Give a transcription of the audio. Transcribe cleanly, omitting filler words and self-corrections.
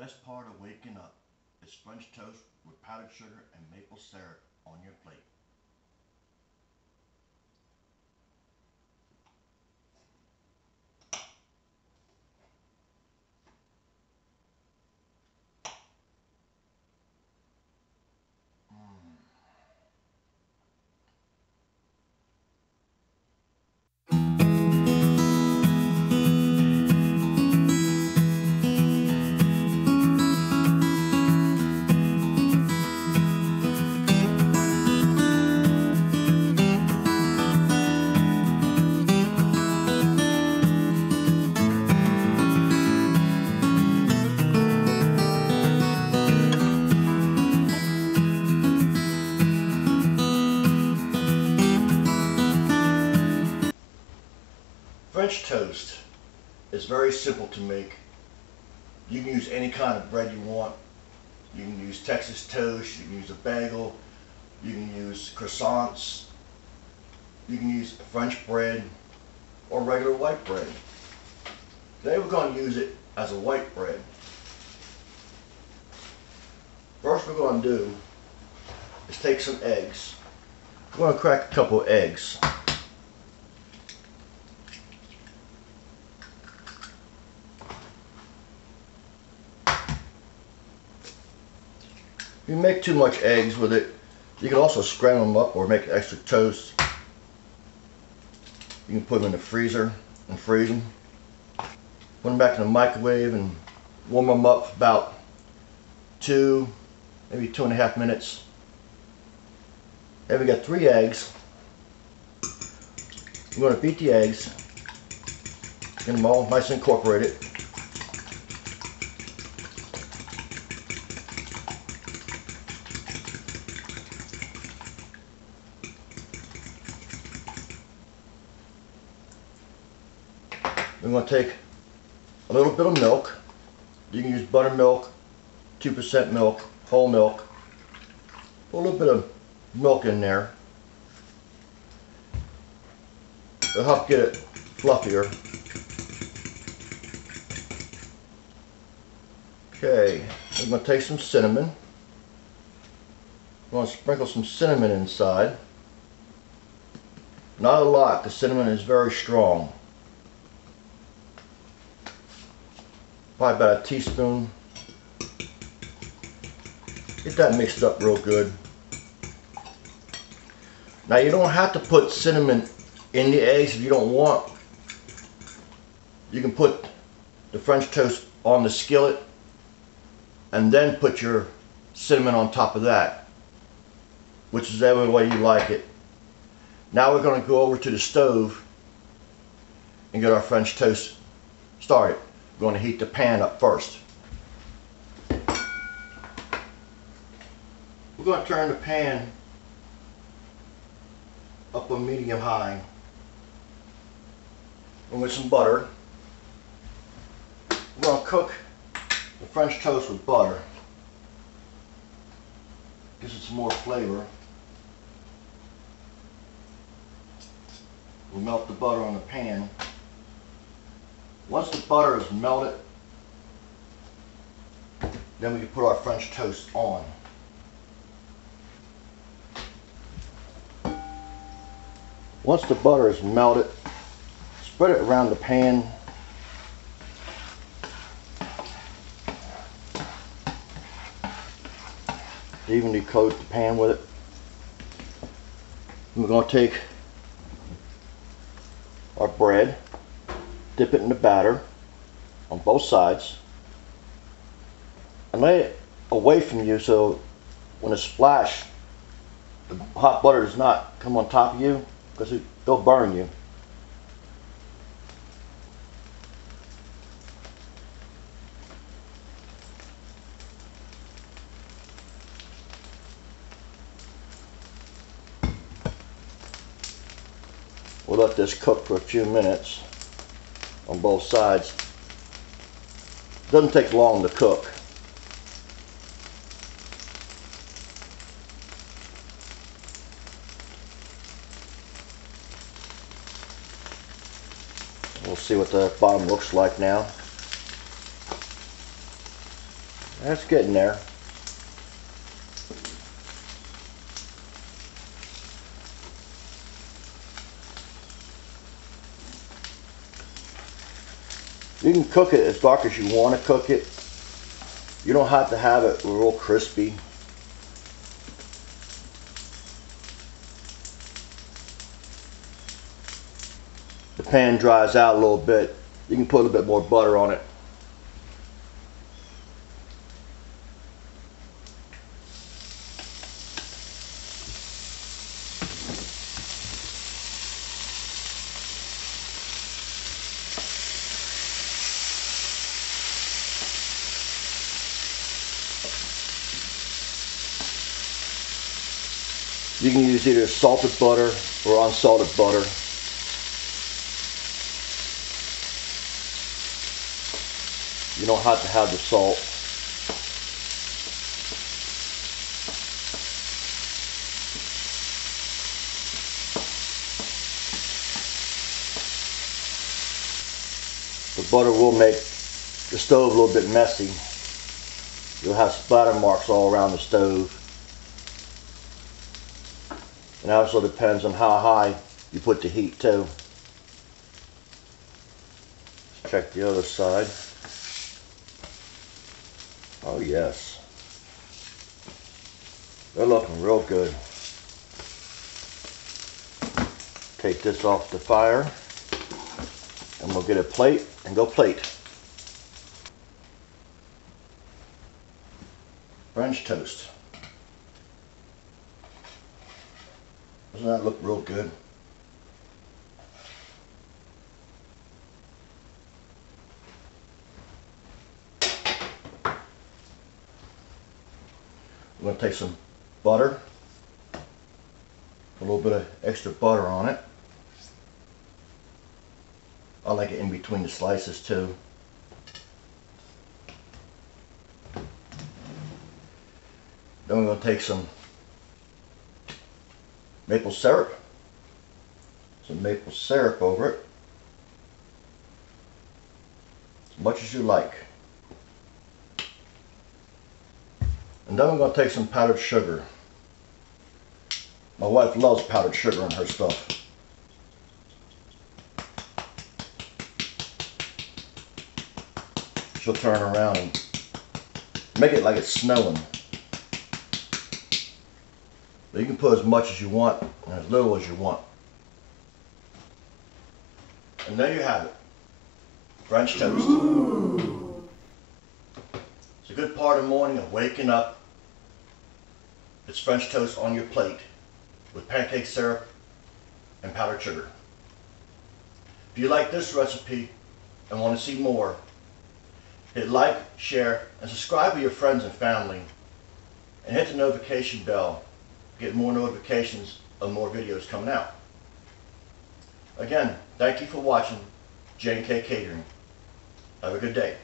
best part of waking up is French toast with powdered sugar and maple syrup on your plate. French toast is very simple to make. You can use any kind of bread you want. You can use Texas toast, you can use a bagel, you can use croissants, you can use French bread or regular white bread. Today we're going to use it as a white bread. First we're going to do is take some eggs. We're going to crack a couple of eggs. If you make too much eggs with it, you can also scramble them up or make extra toast. You can put them in the freezer and freeze them. Put them back in the microwave and warm them up for about maybe 2.5 minutes. And we got 3 eggs. We're going to beat the eggs, get them all nice and incorporated. We're going to take a little bit of milk. You can use buttermilk, 2% milk, whole milk. Put a little bit of milk in there. It'll help get it fluffier. Okay, I'm going to take some cinnamon. I'm going to sprinkle some cinnamon inside. Not a lot, because cinnamon is very strong. Probably about a teaspoon. Get that mixed up real good. Now you don't have to put cinnamon in the eggs if you don't want. You can put the French toast on the skillet and then put your cinnamon on top of that, which is every way you like it. Now we're going to go over to the stove and get our French toast started. We're going to heat the pan up first. We're going to turn the pan up on medium high. And with some butter. We're going to cook the French toast with butter. Gives it some more flavor. We'll melt the butter on the pan. Once the butter is melted, then we can put our French toast on. Once the butter is melted, spread it around the pan. Evenly coat the pan with it. And we're going to take our bread, dip it in the batter on both sides, and lay it away from you so when it splash, the hot butter does not come on top of you, because it'll burn you. We'll let this cook for a few minutes on both sides. Doesn't take long to cook. We'll see what the bottom looks like now. That's getting there. You can cook it as dark as you want to cook it. You don't have to have it real crispy. The pan dries out a little bit. You can put a little bit more butter on it. You can use either salted butter or unsalted butter. You don't have to have the salt. The butter will make the stove a little bit messy. You'll have splatter marks all around the stove. And it also depends on how high you put the heat too. Let's check the other side. Oh yes. They're looking real good. Take this off the fire and we'll get a plate and go plate. French toast. Doesn't that look real good? I'm going to take some butter, a little bit of extra butter on it. I like it in between the slices too. Then we're going to take some maple syrup. Some maple syrup over it. As much as you like. And then we're going to take some powdered sugar. My wife loves powdered sugar in her stuff. She'll turn around and make it like it's snowing. But you can put as much as you want and as little as you want. And there you have it. French toast. It's a good part of the morning of waking up. It's French toast on your plate with pancake syrup and powdered sugar. If you like this recipe and want to see more, hit like, share, and subscribe with your friends and family. And hit the notification bell to get more notifications of more videos coming out. Again, thank you for watching J&K Catering. Have a good day.